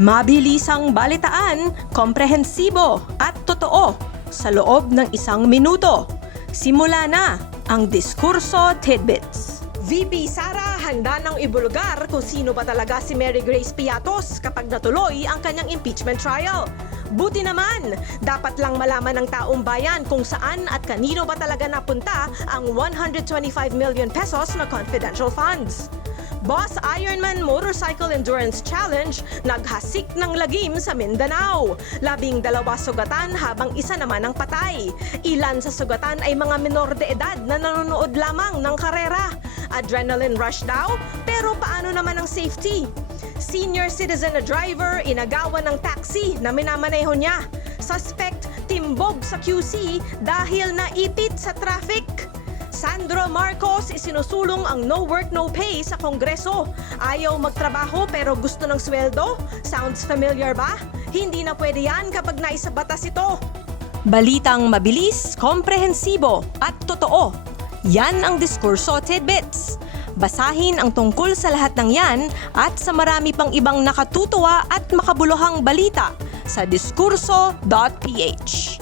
Mabilisang balitaan, komprehensibo at totoo sa loob ng 1 minuto. Simula na ang Diskurso Tidbits. VP Sara handa nang ibulgar kung sino ba talaga si Mary Grace Piatos kapag natuloy ang kanyang impeachment trial. Buti naman, dapat lang malaman ng taong bayan kung saan at kanino ba talaga napunta ang 125 million pesos na confidential funds. Boss Ironman Motorcycle Endurance Challenge naghasik ng lagim sa Mindanao. 12 sugatan habang isa naman ang patay. Ilan sa sugatan ay mga menor de edad na nanonood lamang ng karera. Adrenaline rush daw, pero paano naman ang safety? Senior citizen na driver inagawan ng taxi na minamaneho niya. Suspect timbog sa QC dahil naipit sa traffic. Sandro Marcos isinusulong ang no work no pay sa Kongreso. Ayaw magtrabaho pero gusto ng sweldo? Sounds familiar ba? Hindi na pwede yan kapag naisa batas ito. Balitang mabilis, komprehensibo at totoo. Yan ang Diskurso Tidbits. Basahin ang tungkol sa lahat ng yan at sa marami pang ibang nakatutuwa at makabuluhang balita sa diskurso.ph.